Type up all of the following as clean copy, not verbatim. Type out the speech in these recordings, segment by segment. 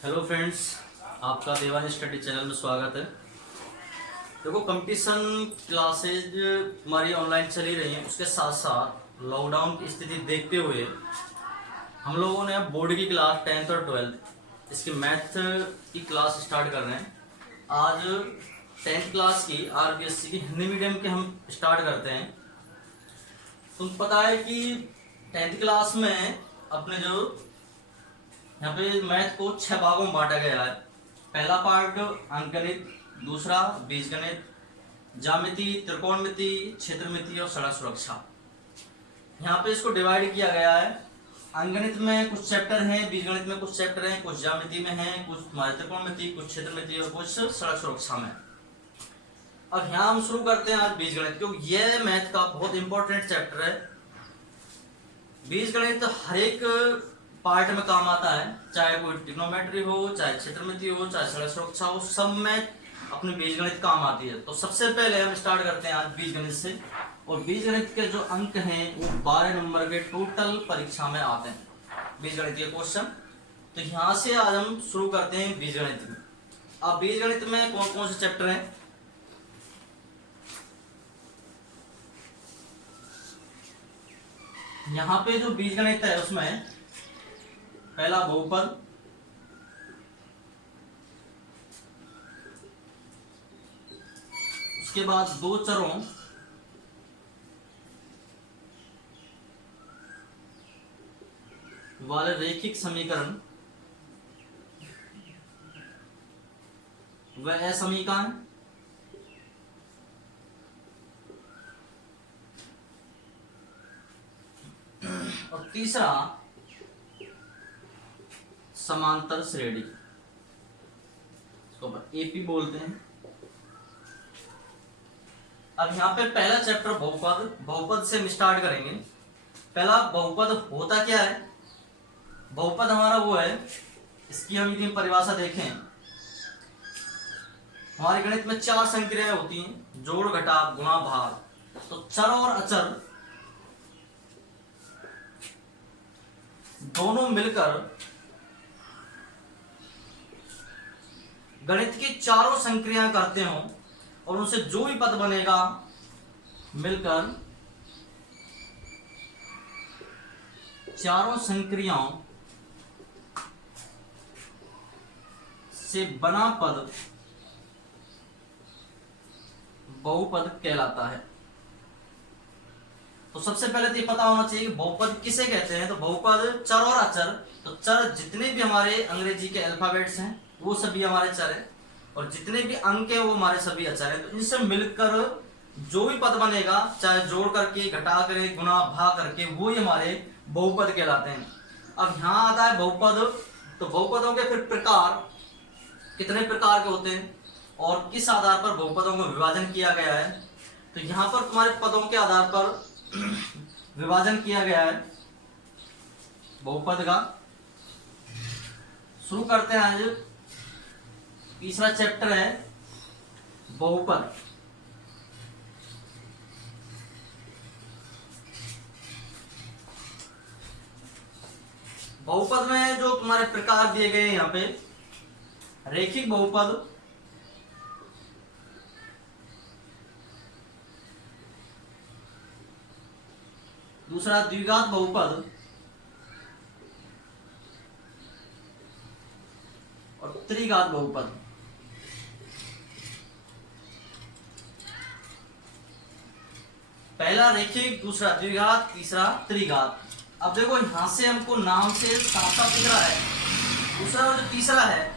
Hello friends, आपका देवान study channel में स्वागत है। देखो, कंपटीशन क्लासेज हमारी ऑनलाइन चली रही हैं, उसके साथ साथ लॉकडाउन की स्थिति देखते हुए हम लोगों ने अब बोर्ड की क्लास 10th और 12th इसकी मैथ की क्लास स्टार्ट कर रहे हैं। आज 10th क्लास की आरबीएससी की हिंदी मीडियम के हम स्टार्ट करते हैं। तुम पता है कि 10th क्लास में अपने जो यहाँ पे मैथ को 6 भागों में बांटा गया है। पहला पार्ट अंकगणित, दूसरा बीजगणित, ज्यामिति, त्रिकोणमिति, क्षेत्रमिति और सड़क सुरक्षा। यहाँ पे इसको डिवाइड किया गया है। अंकगणित में कुछ चैप्टर हैं, बीजगणित में कुछ चैप्टर हैं, कुछ ज्यामिति में हैं, कुछ हमारे त्रिकोणमिति, कुछ क्षेत्रमिति और कुछ सड़क सुरक्षा में। अब यहाँ हम शुरू करते हैं आज बीजगणित, क्योंकि यह मैथ का बहुत इंपॉर्टेंट चैप्टर है। बीजगणित हर एक पार्ट में काम आता है, चाहे कोई ट्रिग्नोमेट्री हो, चाहे क्षेत्रमिति हो, चाहे सड़क सुरक्षा हो, सब में अपनी बीजगणित काम आती है। तो सबसे पहले हम स्टार्ट करते हैं आज बीजगणित से। और बीजगणित के जो अंक हैं वो 12 नंबर के टोटल परीक्षा में आते हैं, बीजगणित के क्वेश्चन। तो यहाँ से आज हम शुरू करते हैं बीजगणित में। अब बीजगणित में कौन कौन से चैप्टर हैं? यहाँ पे जो बीजगणित है उसमें पहला बहुपद, उसके बाद दो चरों वाले रैखिक समीकरण व असमीकरण, और तीसरा समांतर श्रेणी, इसको एपी बोलते हैं। अब यहाँ पे पहला चैप्टर बहुपद, बहुपद से हम स्टार्ट करेंगे। पहला बहुपद होता क्या है? बहुपद हमारा वो है, इसकी हम यदि परिभाषा देखें, हमारे गणित में 4 संक्रियाएं होती हैं, जोड़, घटाव, गुणा, भाग। तो चर और अचर दोनों मिलकर गणित की चारों संक्रियाएं करते हो और उनसे जो भी पद बनेगा मिलकर चारों संक्रियाओं से बना पद बहुपद कहलाता है। तो सबसे पहले तो ये पता होना चाहिए कि बहुपद किसे कहते हैं। तो बहुपद चर और अचर, तो चर जितने भी हमारे अंग्रेजी के अल्फाबेट्स हैं वो सभी हमारे चर है, और जितने भी अंक है वो हमारे सभी अचर है। तो इनसे मिलकर जो भी पद बनेगा, चाहे जोड़ करके, घटा करके, गुणा, भाग करके, वो ही हमारे बहुपद कहलाते हैं। अब यहाँ आता है बहुपद। तो बहुपदों के फिर प्रकार, कितने प्रकार के होते हैं और किस आधार पर बहुपदों का विभाजन किया गया है। तो यहाँ पर तुम्हारे पदों के आधार पर विभाजन किया गया है बहुपद का। शुरू करते हैं आज। तीसरा चैप्टर है बहुपद। बहुपद में जो तुम्हारे प्रकार दिए गए हैं यहाँ पे, रैखिक बहुपद, दूसरा द्विघात बहुपद, और त्रिघात बहुपद। पहला रैखिक, दूसरा द्विघात, तीसरा त्रिघात। अब देखो यहाँ से हमको नाम से साफ साफ दिख रहा है, दूसरा जो तीसरा है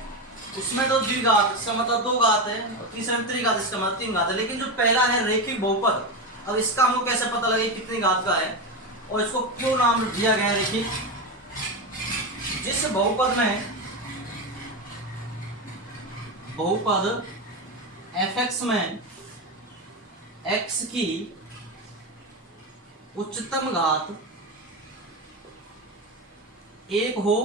उसमें तो द्विघात, इसका मतलब 2 घात है, और तीसरे में त्रिघात, इसका मतलब 3 घात है। लेकिन जो पहला है रैखिक बहुपद, अब इसका हमको कैसे पता लगे कितनी घात का है और इसको क्यों नाम दिया गया रैखिक? जिस बहुपद में बहुपद fx में x की उच्चतम घात 1 हो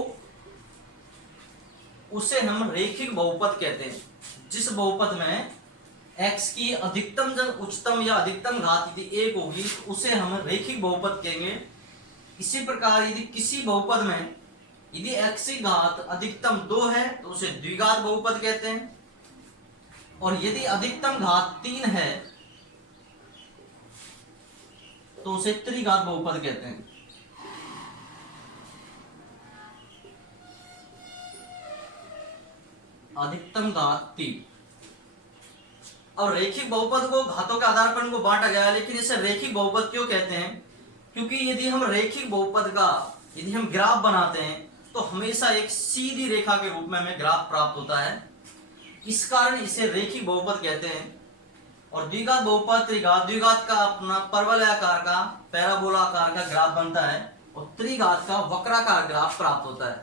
उसे हम रैखिक बहुपद कहते हैं। जिस बहुपद में x की अधिकतम उच्चतम या अधिकतम घात यदि 1 होगी तो उसे हम रैखिक बहुपद कहेंगे। इसी प्रकार यदि किसी बहुपद में यदि x की घात अधिकतम 2 है तो उसे द्विघात बहुपद कहते हैं, और यदि अधिकतम घात 3 है तो उसे त्रिघात बहुपद कहते हैं। अधिकतम घात 3। और रैखिक बहुपद को घातों के आधार पर इनको बांटा गया है, लेकिन इसे रैखिक बहुपद क्यों कहते हैं? क्योंकि यदि हम रैखिक बहुपद का यदि हम ग्राफ बनाते हैं तो हमेशा एक सीधी रेखा के रूप में हमें ग्राफ प्राप्त होता है, इस कारण इसे रैखिक बहुपद कहते हैं। और द्विघात बहुपद त्रिघात, द्विघात का अपना परवलयाकार का पैराबोला आकार का ग्राफ बनता है और त्रिघात का वक्राकार ग्राफ प्राप्त होता है।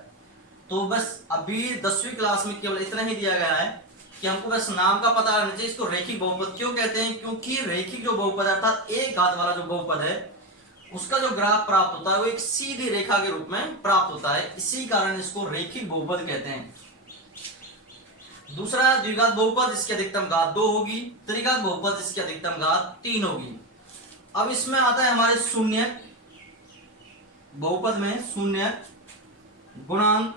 तो बस अभी 10वीं क्लास में केवल इतना ही दिया गया है कि हमको बस नाम का पता रहना चाहिए, इसको रैखिक बहुपद क्यों कहते हैं? क्योंकि रैखिक जो बहुपद है अर्थात एक घात वाला जो बहुपद है उसका जो ग्राफ प्राप्त होता है वो एक सीधी रेखा के रूप में प्राप्त होता है, इसी कारण इसको रैखिक बहुपद कहते हैं। दूसरा द्विघात बहुपद, इसकी अधिकतम घात 2 होगी। त्रिघात बहुपद, इसकी अधिकतम घात 3 होगी। अब इसमें आता है हमारे शून्य बहुपद में शून्य गुणांक,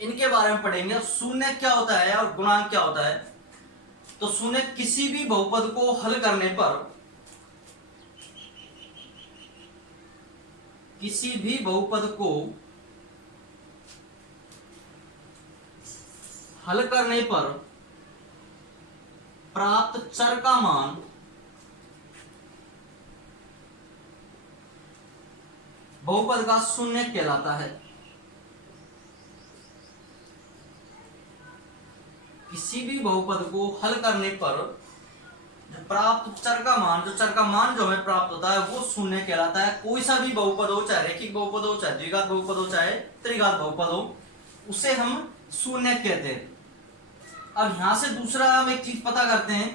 इनके बारे में पढ़ेंगे। शून्य क्या होता है और गुणांक क्या होता है? तो शून्य किसी भी बहुपद को हल करने पर, किसी भी बहुपद को हल करने पर प्राप्त चर का मान बहुपद का शून्य कहलाता है। किसी भी बहुपद को हल करने पर प्राप्त चर का मान, जो हमें प्राप्त होता है वो शून्य कहलाता है। कोई सा भी बहुपद हो, चाहे रैखिक बहुपद हो, चाहे द्विघात बहुपद हो, चाहे त्रिघात बहुपद हो, उसे हम शून्य कहते हैं। अब यहां से दूसरा हम एक चीज पता करते हैं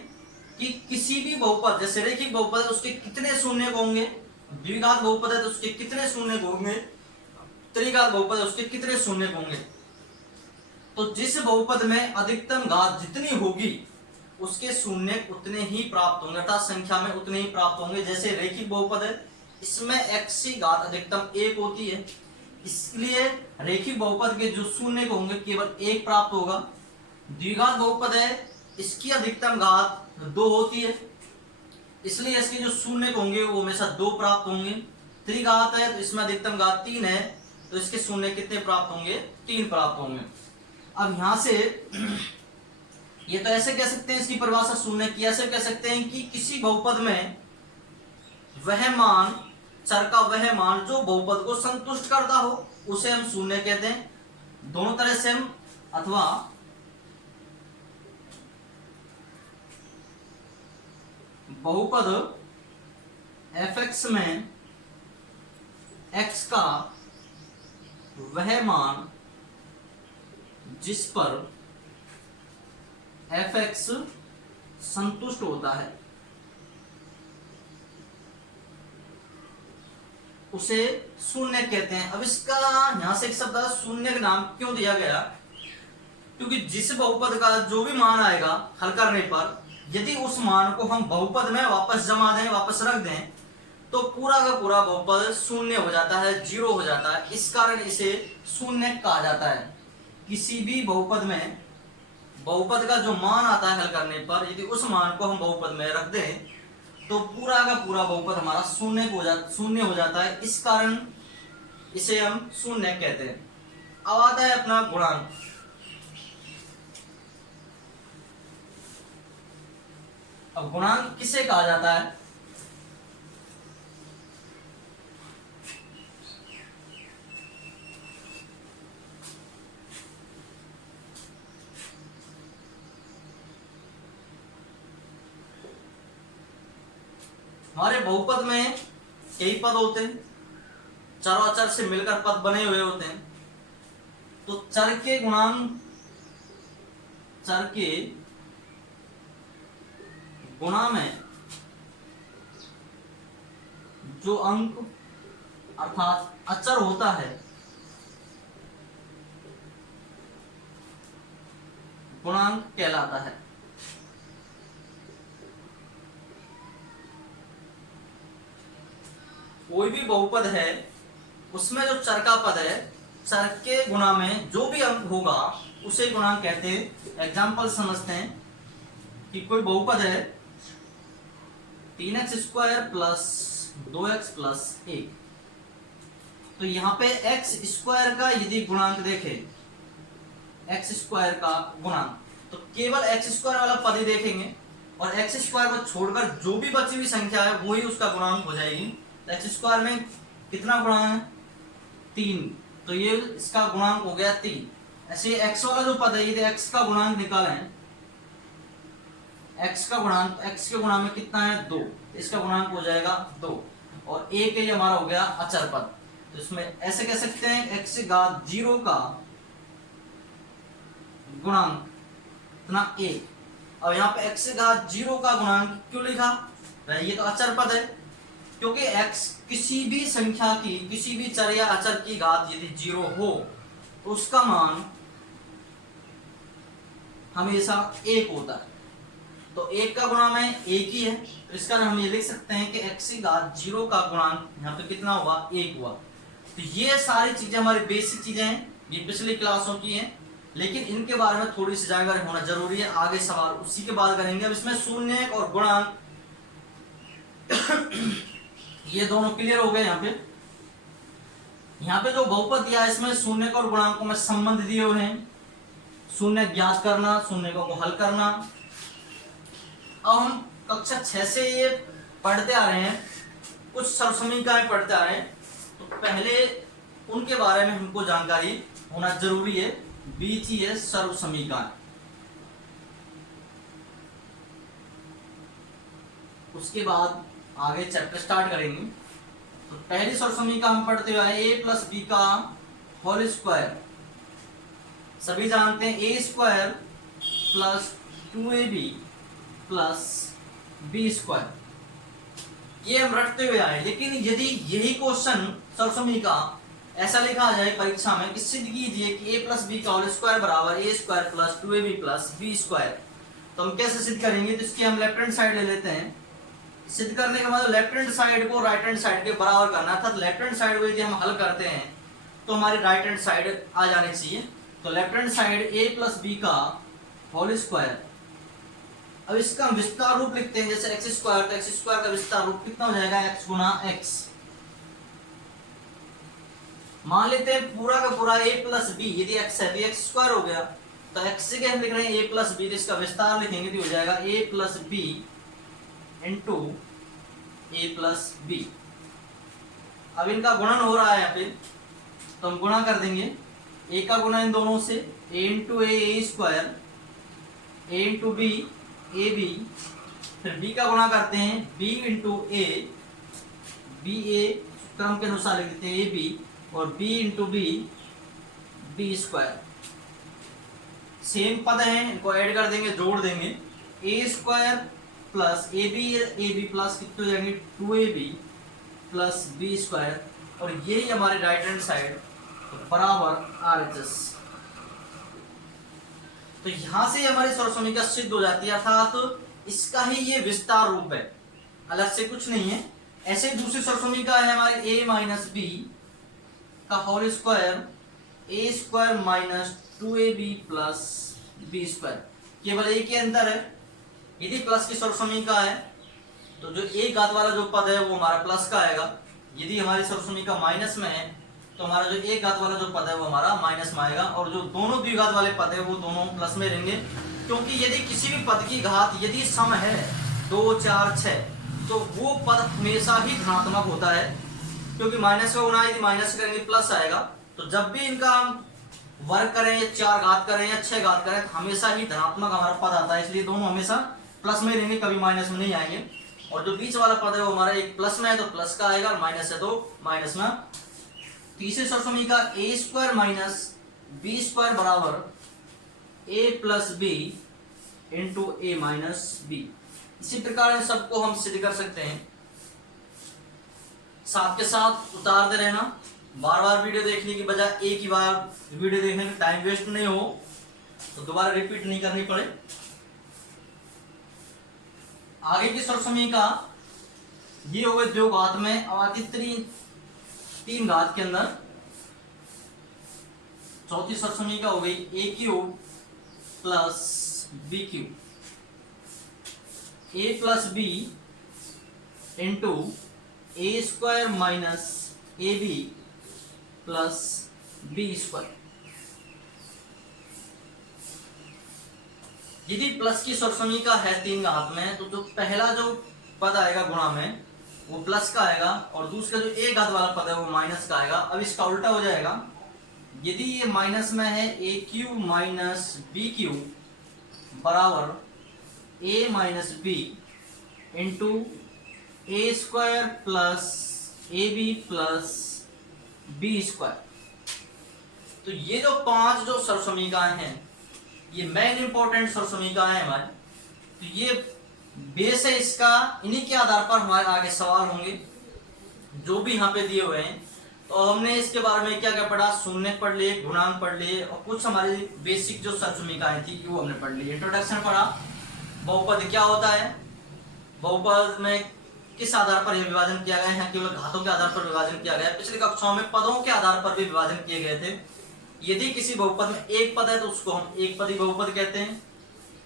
कि किसी भी बहुपद, जैसे रैखिक बहुपद है उसके कितने शून्य होंगे, द्विघात बहुपद है तो उसके कितने शून्य होंगे, त्रिघात बहुपद है उसके कितने शून्य होंगे। तो जिस बहुपद में अधिकतम घात जितनी होगी उसके शून्य उतने ही प्राप्त होंगे, अर्थात संख्या में उतने ही प्राप्त होंगे। जैसे रैखिक बहुपद है, इसमें x की घात अधिकतम 1 होती है, इसलिए रैखिक बहुपद के जो शून्य होंगे केवल 1 प्राप्त होगा। द्विघात बहुपद है, इसकी अधिकतम घात 2 होती है, इसलिए इसके जो शून्य होंगे वो हमेशा 2 प्राप्त होंगे। त्रिघात है तो इसमें अधिकतम घात 3 है, तो इसके शून्य कितने प्राप्त होंगे? 3 प्राप्त होंगे। अब यहां से ये तो ऐसे कह सकते हैं, इसकी परिभाषा शून्य की ऐसे कह सकते हैं कि किसी बहुपद में वह मान, चर का वह मान जो बहुपद को संतुष्ट करता हो उसे हम शून्य कहते हैं। दोनों तरह से हम, अथवा बहुपद f(x) में x का वह मान जिस पर f(x) संतुष्ट होता है उसे शून्य कहते हैं। अब इसका यहां से एक शब्द शून्य का नाम क्यों दिया गया? क्योंकि जिस बहुपद का जो भी मान आएगा हल करने पर, यदि उस मान को हम बहुपद में वापस जमा दें, वापस रख दें, तो पूरा का पूरा बहुपद शून्य हो जाता है, 0 हो जाता है। इस कारण इसे शून्य कहा जाता है। किसी भी बहुपद में बहुपद का जो मान आता है हल करने पर, यदि उस मान को हम बहुपद में रख दें तो पूरा का पूरा बहुपद हमारा शून्य हो जाता है, इस कारण इसे हम शून्य कहते हैं। अब आता है अपना गुणांक। अब गुणांक किसे कहा जाता है? हमारे बहुपद में कई पद होते हैं, चर और अचर से मिलकर पद बने हुए होते हैं। तो चर के गुणा में जो अंक अर्थात अचर होता है गुणांक कहलाता है। कोई भी बहुपद है उसमें जो चर का पद है, चर के गुणा में जो भी अंक होगा उसे गुणांक कहते हैं। एग्जाम्पल समझते हैं कि कोई बहुपद है 3x² प्लस 2x प्लस 1, तो यहाँ पे x² का यदि गुणांक देखें, x² का गुणांक, तो केवल x² वाला पद ही देखेंगे और x² को छोड़कर जो भी बची हुई संख्या है वही उसका गुणांक हो जाएगी। तो x² में कितना गुणांक है? 3, तो ये इसका गुणांक हो गया 3। ऐसे x वाला जो पद है, यदि x का गुणांक निकालें, x का गुणांक, x के गुणांक में कितना है? 2, इसका गुणांक हो जाएगा 2 और 1 ये हमारा हो गया अचर पद। तो इसमें ऐसे कह सकते हैं x⁻0 का गुणांक कितना? 1। अब यहाँ पे x⁻0 का गुणांक क्यों लिखा? ये तो अचर पद है, क्योंकि x किसी भी संख्या की, किसी भी चर या अचर की घात यदि 0 हो तो उसका मान हमेशा 1 होता है। तो 1 का गुणा में 1 ही है, तो इसका हम ये लिख सकते हैं कि x⁻0 का गुणांक यहाँ पे कितना हुआ? 1 हुआ। तो ये सारी चीजें हमारी बेसिक चीजें हैं, ये पिछली क्लासों की हैं, लेकिन इनके बारे में थोड़ी सी जानकारी होना जरूरी है। आगे सवाल उसी के बाद करेंगे। अब इसमें शून्य और गुणांक ये दोनों क्लियर हो गए। यहाँ पे जो बहुपद दिया है इसमें शून्य और गुणांकों में संबंध दिए हुए हैं, शून्य ज्ञात करना, शून्य को हल करना। अब हम कक्षा 6 से ये पढ़ते आ रहे हैं, कुछ सर्वसमीकरण पढ़ते आ रहे हैं, तो पहले उनके बारे में हमको जानकारी होना जरूरी है। बीजीय सर्वसमीकरण, उसके बाद आगे चैप्टर स्टार्ट करेंगे। तो पहली सर्वसमीकरण हम पढ़ते हुए a प्लस बी का होल स्क्वायर, सभी जानते हैं a² plus 2ab plus b², ये हम रटते हुए आए। लेकिन यदि यही क्वेश्चन सर्वसमीकरण ऐसा लिखा जाए परीक्षा में कि सिद्ध कीजिए कि a प्लस बी का होल स्क्वायर बराबर a² plus 2ab plus b², तो हम कैसे सिद्ध करेंगे? तो इसकी हम लेफ्ट हैंड साइड ले लेते हैं। सिद्ध करने के बाद लेफ्ट हैंड साइड को राइट हैंड साइड के बराबर करना था। लेफ्ट हैंड साइड को यदि हम हल करते हैं तो हमारी राइट हैंड साइड आ जानी चाहिए। तो left hand side a plus B का होल स्क्वायर, अब इसका हम विस्तार रूप लिखते हैं जैसे x², तो x² का विस्तार रूप कितना हो जाएगा? x गुना x। मान लेते हैं पूरा का पूरा a प्लस बी, यदि x है तो x² हो गया, तो x के हम लिख रहे हैं a प्लस बी, तो इसका विस्तार लिखेंगे तो हो जाएगा a plus B into a plus B. अब इनका गुणन हो रहा है यहाँ पे, तो हम गुणा कर देंगे। a का गुणा इन दोनों से a into a² a into B A B, फिर b का गुणा करते हैं b into a B A, क्रम के अनुसार लिख देते हैं ए बी, और b into B b²। Same पद हैं, इनको ऐड कर देंगे, जोड़ देंगे। a² plus A B plus कितने हो जाएंगे? 2ab प्लस b², और यही हमारी राइट हैंड साइड बराबर RHS। तो यहां से हमारी सर्वसमीकरण सिद्ध हो जाती है, अर्थात तो इसका ही ये विस्तार रूप है, अलग से कुछ नहीं है। ऐसे ही दूसरी सर्वसमीकरण है हमारी a माइनस बी का whole square, a² minus 2ab plus b², केवल a के अंदर है। यदि प्लस की सर्वसमीकरण है तो जो a घात वाला जो पद है वो हमारा प्लस का आएगा। यदि हमारी सर्वसमीकरण माइनस में है तो हमारा जो a घात वाला जो पद है वो हमारा माइनस में आएगा, और जो दोनों द्विघात वाले पद है वो दोनों प्लस में रहेंगे। क्योंकि यदि किसी भी पद की घात यदि सम है 2, 4, 6, तो वो पद हमेशा ही धनात्मक होता है, क्योंकि माइनस का गुणा यदि माइनस करेंगे प्लस आएगा। तो जब भी इनका हम वर्ग करें या 4 घात करें या 6 घात करें तो हमेशा ही धनात्मक हमारा पद आता है, इसलिए दोनों हमेशा प्लस में रहेंगे, कभी माइनस में नहीं आएंगे। और जो बीच वाला पद है वो हमारा एक प्लस में है तो प्लस का आएगा, और माइनस है तो माइनस में। तीसरे सर्वसमीकरण a² माइनस b² बराबर a plus B into a minus B. इसी प्रकार इन सबको हम सिद्ध कर सकते हैं। साथ के साथ उतारते रहना, बार बार वीडियो देखने की बजाय एक ही बार वीडियो देखने में टाइम वेस्ट नहीं हो, तो दोबारा रिपीट नहीं करनी पड़े। आगे की सर्वसमीकरण ये हो गए द्विघात में अवधित्री 3 घात के अंदर चौथी सरसमीका हो गई A cube plus B cube, A plus B into A square minus A B plus B square. यदि प्लस की सरसमीका है 3 घात में, तो जो पहला जो पद आएगा गुणा में वो प्लस का आएगा, और दूसरा जो एक घात वाला पद है वो माइनस का आएगा। अब इसका उल्टा हो जाएगा, यदि ये माइनस में है A cube minus B cube बराबर A minus B into A square plus A B plus B square. तो ये जो 5 जो सरसमीकाएं हैं ये मेन इंपॉर्टेंट सरसमीकाएं हैं हमारे, तो ये बेस है इसका, इन्हीं के आधार पर हमारे आगे सवाल होंगे जो भी यहाँ पे दिए हुए हैं। तो हमने इसके बारे में क्या क्या पढ़ा, शून्य पढ़ लिए, गुणांक पढ़ लिए, और कुछ हमारी बेसिक जो सरसमीकाएं थी वो हमने पढ़ ली। इंट्रोडक्शन पढ़ा, बहुपद क्या होता है, बहुपद में किस आधार पर यह विभाजन किया गया है, केवल घातों के आधार पर विभाजन किया गया है। पिछली कक्षाओं में पदों के आधार पर भी विभाजन किए गए थे। यदि किसी बहुपद में एक पद है तो उसको हम एक पदी बहुपद कहते हैं,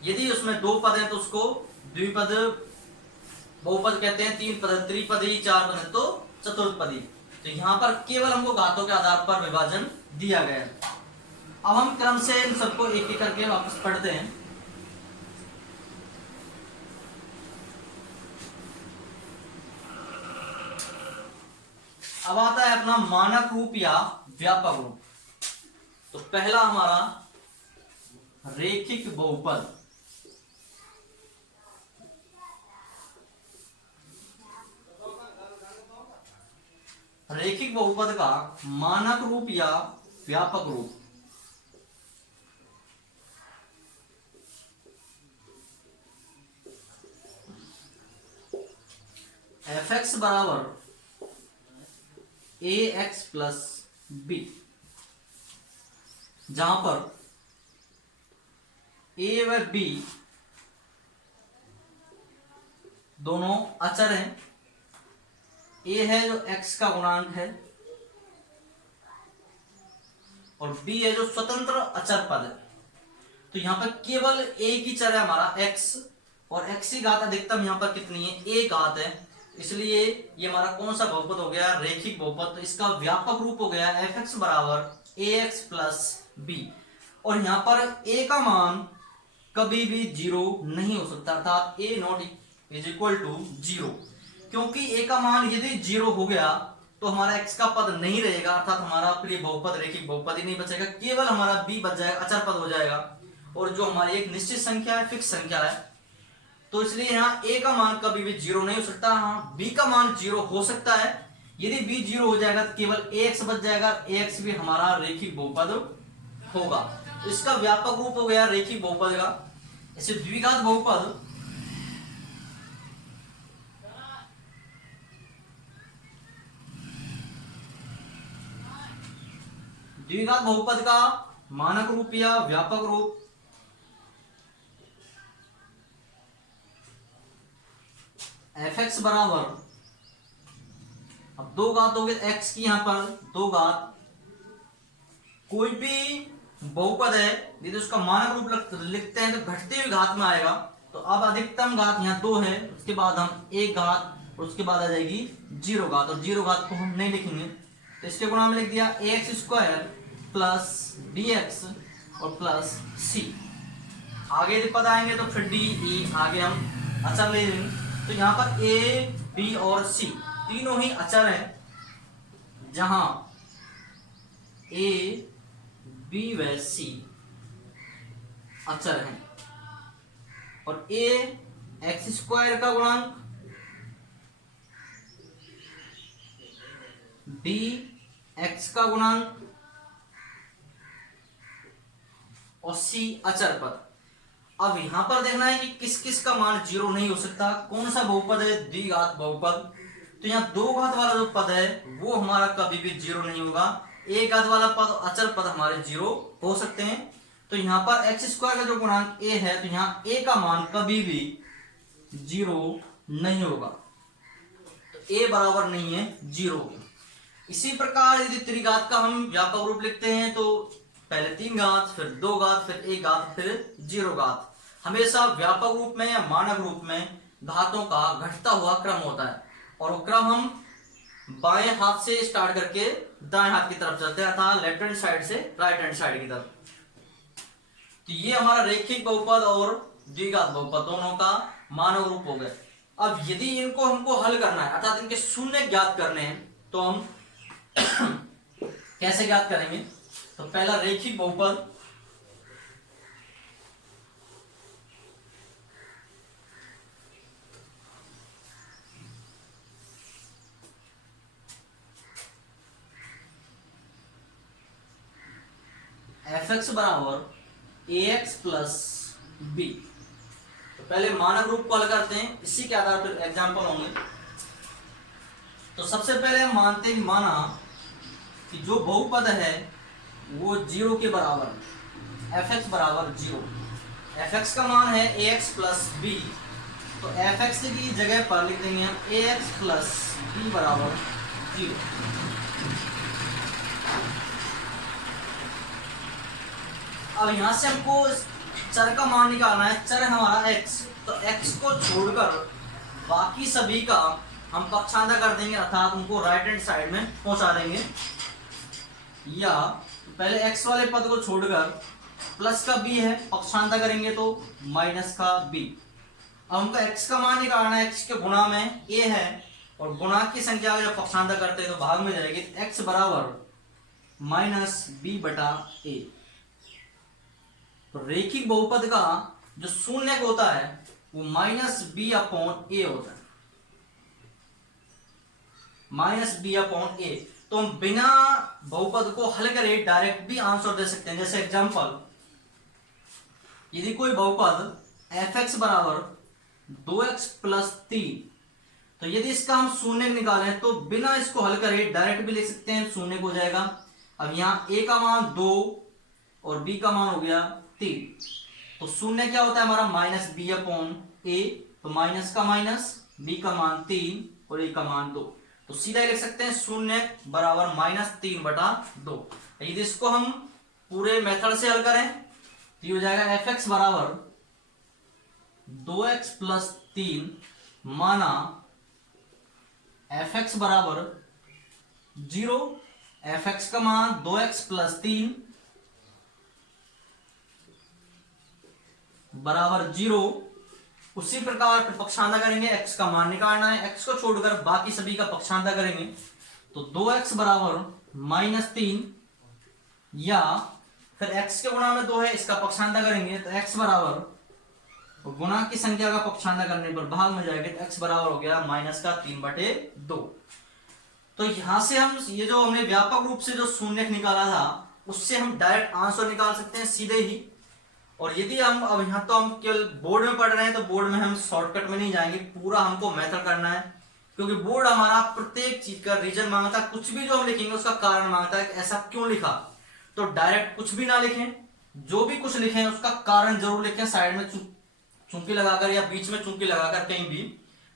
यदि उसमें 2 पद है तो उसको द्विपद बहुपद कहते हैं, 3 पद त्रिपदी, 4 पद है तो चतुर्पदी। तो यहाँ पर केवल हमको घातों के आधार पर विभाजन दिया गया है। अब हम क्रम से इन सबको एक एक करके वापस पढ़ते हैं। अब आता है अपना मानक रूप या व्यापक रूप। तो पहला हमारा रेखिक बहुपद। रेखिक बहुपद का मानक रूप या व्यापक रूप। एफ एक्स बराबर ए एक्स प्लस बी, जहां पर ए व बी दोनों अचर हैं। ए है जो x का गुणांक है और b है जो स्वतंत्र अचर पद है। तो यहां पर केवल एक ही चर है हमारा x, और x की घात अधिकतम यहां पर कितनी है, a घात है। इसलिए ये हमारा कौन सा बहुपद हो गया, रेखिक बहुपद। तो इसका व्यापक रूप हो गया एफ एक्स बराबर ए एक्स प्लस बी, और यहां पर a का मान कभी भी 0 नहीं हो सकता, अर्थात a not is equal to 0, क्योंकि a का मान यदि 0 हो गया तो हमारा x का पद नहीं रहेगा, अर्थात हमारा प्रिय बहुपद रेखिक बहुपद ही नहीं बचेगा, केवल हमारा b बच जाएगा, अचर पद हो जाएगा। और जो हमारी एक निश्चित संख्या है, फिक्स संख्या है, तो इसलिए यहाँ a का मान कभी भी 0 नहीं हो सकता। हाँ, b का मान 0 हो सकता है। यदि b 0 हो जाएगा तो केवल ax बच जाएगा, ax भी हमारा रेखिक बहुपद होगा। तो इसका व्यापक रूप हो गया रेखिक बहुपद का। इसे द्विघात बहुपद, द्विघात बहुपद का मानक रूप या व्यापक रूप एफ एक्स बराबर, अब 2 घात हो गए एक्स की, यहां पर 2 घात, कोई भी बहुपद है यदि उसका मानक रूप लिखते हैं तो घटते हुए घात में आएगा। तो अब अधिकतम घात यहाँ 2 है, उसके बाद हम 1 घात, और उसके बाद आ जाएगी 0 घात, और 0 घात को हम नहीं लिखेंगे, तो इसके गुणा में लिख दिया A X square plus D X और प्लस सी। आगे यदि पद आएंगे तो फिर डी ई, आगे हम अचर ले लेंगे। तो यहाँ पर ए बी और सी तीनों ही अचर हैं, जहां ए बी व सी अचर हैं, और ए एक्स स्क्वायर का गुणांक, डी एक्स का गुणांक और सी अचर पद। अब यहां पर देखना है कि किस किस का मान 0 नहीं हो सकता, कौन सा बहुपद है, द्विघात बहुपद। तो यहाँ 2 घात वाला जो पद है वो हमारा कभी भी 0 नहीं होगा, 1 घात वाला पद, अचर पद हमारे 0 हो सकते हैं। तो यहाँ पर एक्स स्क्वायर का जो गुणांक a है, तो यहाँ a का मान कभी भी 0 नहीं होगा, तो a बराबर नहीं है 0 के। इसी प्रकार यदि त्रिघात का हम व्यापक रूप लिखते हैं तो पहले 3 घात, फिर 2 घात, फिर 1 घात, फिर 0 घात। हमेशा व्यापक रूप में या मानक रूप में घातों का घटता हुआ क्रम होता है, और वो क्रम हम बाएं हाथ से स्टार्ट करके दाएं हाथ की तरफ चलते हैं, अर्थात लेफ्ट हैंड साइड से राइट हैंड साइड की तरफ। तो ये हमारा रैखिक बहुपद और द्विघात बहुपद दोनों का मानक रूप हो गया। अब यदि इनको हमको हल करना है, अर्थात इनके शून्य ज्ञात करने हैं, तो हम कैसे ज्ञात करेंगे? तो पहला रैखिक बहुपद, fx बराबर ax प्लस b। तो पहले मानक रूप को हल करते हैं, इसी के आधार पर एग्जाम्पल होंगे। तो सबसे पहले हम मानते हैं, माना कि जो बहुपद है वो 0 के बराबर, fx बराबर 0। fx का मान है ax प्लस b, तो fx की जगह पर लिख देंगे हम ax प्लस b बराबर 0। अब यहां से हमको चर का मान निकालना है। चर हमारा x, तो x को छोड़कर बाकी सभी का हम पक्षांतर कर देंगे, अर्थात उनको राइट हैंड साइड में पहुंचा देंगे। या पहले x वाले पद को छोड़कर प्लस का b है, पक्षांतर करेंगे तो माइनस का b। अब हमको x का मान निकालना है, x के गुणा में a है, और गुणा की संख्या का जब पक्षांतर करते हैं तो भाग में जाएगी, x बराबर माइनस b बटा a। तो रैखिक बहुपद का जो शून्य होता है वो माइनस बी अपॉन ए होता है, माइनस बी अपॉन ए। तो हम बिना बहुपद को हल करे डायरेक्ट भी आंसर दे सकते हैं। जैसे एग्जांपल, यदि कोई बहुपद fx बराबर 2x प्लस 3, तो यदि इसका हम शून्य निकालें तो बिना इसको हल करे डायरेक्ट भी लिख सकते हैं, शून्य हो जाएगा। अब यहाँ a का मान 2 और b का मान हो गया 3, तो शून्य क्या होता है हमारा माइनस बी अपॉन ए। तो माइनस का माइनस, b का मान 3 और a का मान 2, तो सीधा लिख सकते हैं शून्य बराबर माइनस 3 बटा 2। यदि इसको हम पूरे मेथड से हल करें तो ये हो जाएगा fx बराबर 2x प्लस 3, माना fx बराबर 0, fx का मान 2x प्लस 3 बराबर 0। उसी प्रकार पक्षांतर करेंगे, x का मान निकालना है, x को छोड़कर बाकी सभी का पक्षांतर करेंगे तो 2x बराबर माइनस 3, या फिर x के गुणा में 2 है, इसका पक्षांतर करेंगे तो x बराबर गुणा की संख्या का पक्षांतर करने पर भाग में जाएगा, तो x बराबर हो गया माइनस का 3/2। तो यहां से हम ये जो हमने व्यापक रूप से जो शून्य निकाला था उससे हम डायरेक्ट आंसर निकाल सकते हैं सीधे ही। और यदि हम अब यहाँ तो हम केवल बोर्ड में पढ़ रहे हैं तो बोर्ड में हम शॉर्टकट में नहीं जाएंगे, पूरा हमको मेथड करना है, क्योंकि बोर्ड हमारा प्रत्येक चीज का रीजन मांगता है। कुछ भी जो हम लिखेंगे उसका कारण मांगता है कि ऐसा क्यों लिखा। तो डायरेक्ट कुछ भी ना लिखें, जो भी कुछ लिखें उसका कारण जरूर लिखें, साइड में चुंकी लगाकर या बीच में चुंकी लगाकर कहीं भी,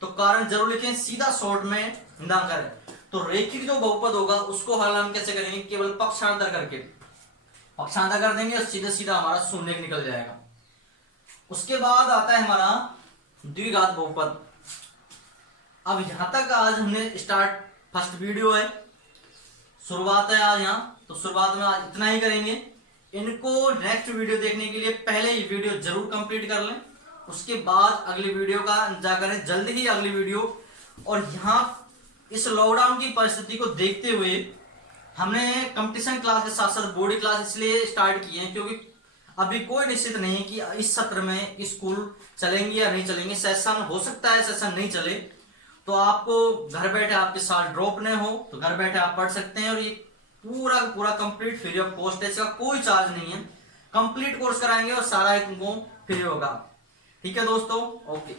तो कारण जरूर लिखें, सीधा शॉर्ट में ना करें। तो रैखिक जो बहुपद होगा उसको हल हम कैसे करेंगे? केवल पक्षांतर करके पक्षांतर कर देंगे और सीधा सीधा हमारा शून्य निकल जाएगा। उसके बाद आता है हमारा द्विघात बहुपद। अब यहां तक आज हमने स्टार्ट फर्स्ट वीडियो है, शुरुआत है आज यहाँ, तो शुरुआत में आज इतना ही करेंगे। इनको नेक्स्ट वीडियो देखने के लिए पहले ये वीडियो जरूर कंप्लीट कर लें, उसके बाद अगली वीडियो का इंतजार करें, जल्दी ही अगली वीडियो। और यहाँ इस लॉकडाउन की परिस्थिति को देखते हुए हमने कंपटीशन क्लास के साथ साथ बोर्ड क्लास इसलिए स्टार्ट किए हैं क्योंकि अभी कोई निश्चित नहीं कि इस सत्र में स्कूल चलेंगे या नहीं चलेंगे। सेशन हो सकता है सेशन नहीं चले, तो आपको घर बैठे आपके साथ ड्रॉप नहीं हो तो घर बैठे आप पढ़ सकते हैं। और ये पूरा पूरा कंप्लीट फ्री ऑफ कॉस्ट है, इसका कोई चार्ज नहीं है, कंप्लीट कोर्स कराएंगे और सारा तुमको फ्री होगा। ठीक है दोस्तों, ओके।